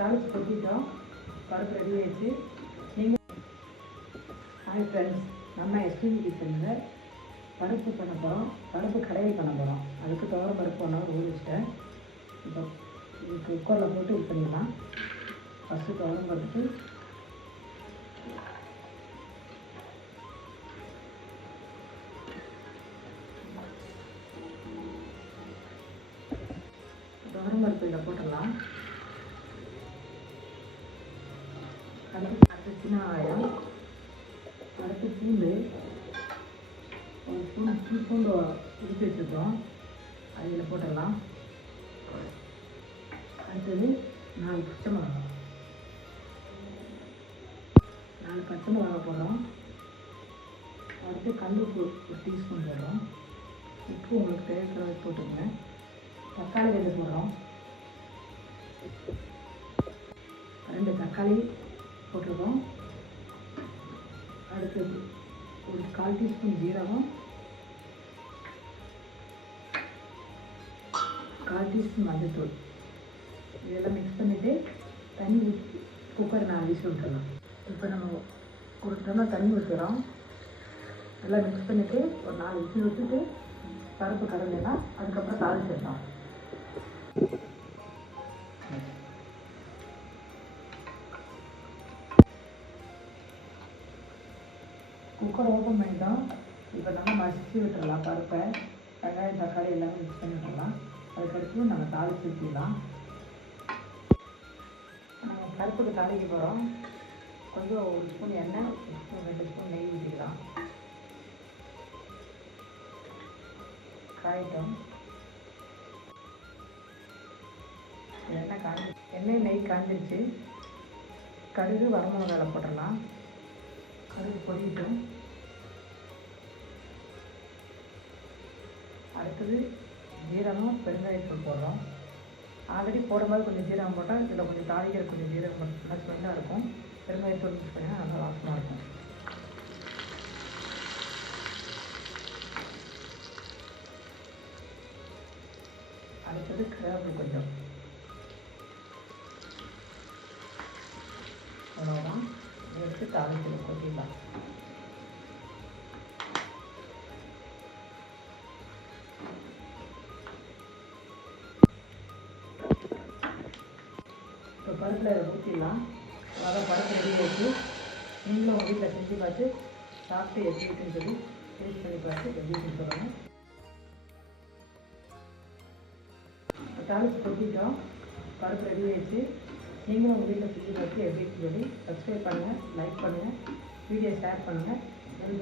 தாளித்து கொட்டிட்டோம். பருப்பு ரெடி ஆயிடுச்சு. நீங்கள் ஹாய் ஃப்ரெண்ட்ஸ் நம்ம எஸ்டிவி கிச்சனில் பருப்பு பண்ண போகிறோம் பருப்பு கடையில் பண்ண போகிறோம் அதுக்கு துவரம் பருப்பு ஒன்றா ஊற வச்சுட்டேன். இப்போ குக்கரில் போட்டு இது பண்ணிடலாம். ஃபஸ்ட்டு துவரம் பருப்பு துவரம் பருப்பு இதில் போட்டுடலாம். அடுத்து அடுத்து சின்ன வெங்காயம் அடுத்து பூண்டு ஒரு ஸ்பூன் ஸ்பூன் பூண்டு வச்சுருக்கோம் அதில் போட்டுடலாம் அடுத்தது நாலு பச்சை மிளகா நாலு பச்சை மிளகா போடுறோம். அடுத்து கல்லுப்பு ஒரு டீஸ்பூன் போடுறோம் உப்பு உங்களுக்கு தேவைப்படுறது போட்டுக்கோங்க. தக்காளி ரெண்டு போடுறோம்? ரெண்டு தக்காளி போட்டிருக்கோம். அடுத்தது ஒரு கால் டீஸ்பூன் ஜீரகம். கால் டீஸ்பூன் மஞ்சத்தூள். இதெல்லாம் மிக்ஸ் பண்ணிவிட்டு தண்ணி ஊற்றி குக்கர் நான் விசில் விட்டுறலாம் இப்போ நம்ம ஒரு டம்ளர் தண்ணி ஊற்றுறோம் நல்லா மிக்ஸ் பண்ணிவிட்டு ஒரு நாலு விசில் விட்டுட்டு பருப்பு கலந்துனா அதுக்கப்புறம் தாளிச்சிடலாம். குக்கர் ஓப்பன் பண்ணிட்டோம். இப்போ நம்ம மசிச்சு விட்டுடலாம் பருப்பை வெங்காயம் தக்காளி எல்லாமே மிக்ஸ் பண்ணி விட்டுடலாம் அதுக்கடுத்து நம்ம தாளிச்சு ஊற்றிடலாம் நம்ம பருப்புக்கு தாளிக்க போகிறோம் கொஞ்சம் ஒரு ஸ்பூன் எண்ணெய் ஒரு ஸ்பூன் ரெண்டு ஸ்பூன் நெய் ஊற்றிக்கலாம் காயிட்டும். எண்ணெய் காஞ்சி எண்ணெய் நெய் காஞ்சிருச்சு. கடுகு வரமிளகால போட்டுடலாம். கடுகு பொரியட்டும். அடுத்தது ஜீரகம் பெருங்காயத்தூள் போடுறோம். ஆல்ரெடி போடும்போது கொஞ்சம் ஜீரகம் போட்டால் இதில் கொஞ்சம் தாளிக்கிற கொஞ்சம் ஜீரகம் போட்டு நல்லா ஸ்மெல்லாக இருக்கும். பெருங்காயத்தூள் மிக்ஸ் பண்ணால் நல்லா வாசமாக இருக்கும். அடுத்தது கிராப்பு கொஞ்சம். அவ்வளோதான் எடுத்து தாளிச்சு கொட்டிடலாம் இப்போ பருப்பில் இதை ஊற்றிடலாம் அதான் பருப்பு ரெடி ஆகிட்டு நீங்களும் உங்கள் வீட்டில் செஞ்சு பார்த்து சாப்பிட்டு எப்படி இருக்குன்னு சொல்லி டேஸ்ட் பண்ணி பார்த்து எப்படி இருக்குன்னு சொல்லுங்கள் இப்போ தாளிச்சு கொட்டிட்டோம். பருப்பு ரெடி ஆகிடுச்சு நீங்களும் உங்கள் வீட்டில் செஞ்சு பார்த்து எப்படி இருக்குன்னு சொல்லி சப்ஸ்கிரைப் பண்ணுங்கள் லைக் பண்ணுங்கள் வீடியோ ஷேர் பண்ணுங்கள் பெல்